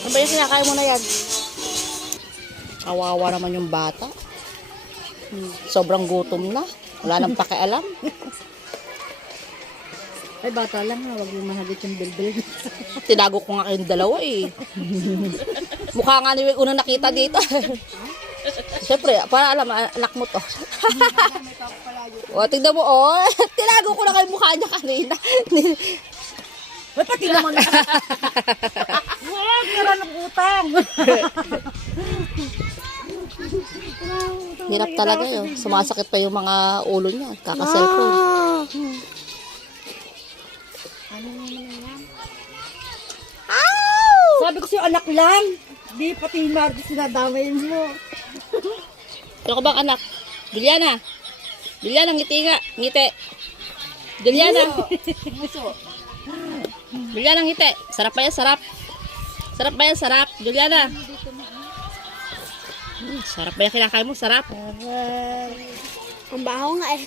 Ano ba yung kinakain mo na yan? Kawawa naman yung bata. Sobrang gutom na. Wala nang pakialam. Ay, bata lang ha. Huwag yung mahagit yung bilbil. Tinago ko nga kayong dalawa eh. Mukha nga ni Wig unang nakita dito. Siyempre, para alam, anak mo to. o, tignan mo, oh. Tinago ko na kayo mukha niya kanina. Ay, pati naman na. Wag, tira ng utang. Hirap talaga yun. Sumasakit pa yung mga ulo niya. Kaka-cellphone. Sabi ko sa'yo, anak lang. Di pati yung Marcos sinadamay mo. Ano ka bang anak? Juliana. Juliana, ngiti nga. Ngiti. Juliana. Juliana, ngiti. Sarap ba yan? Sarap. Sarap ba yan? Sarap. Juliana. Hmm, sarap ba yan kinakain mo? Sarap. Ang baho nga eh.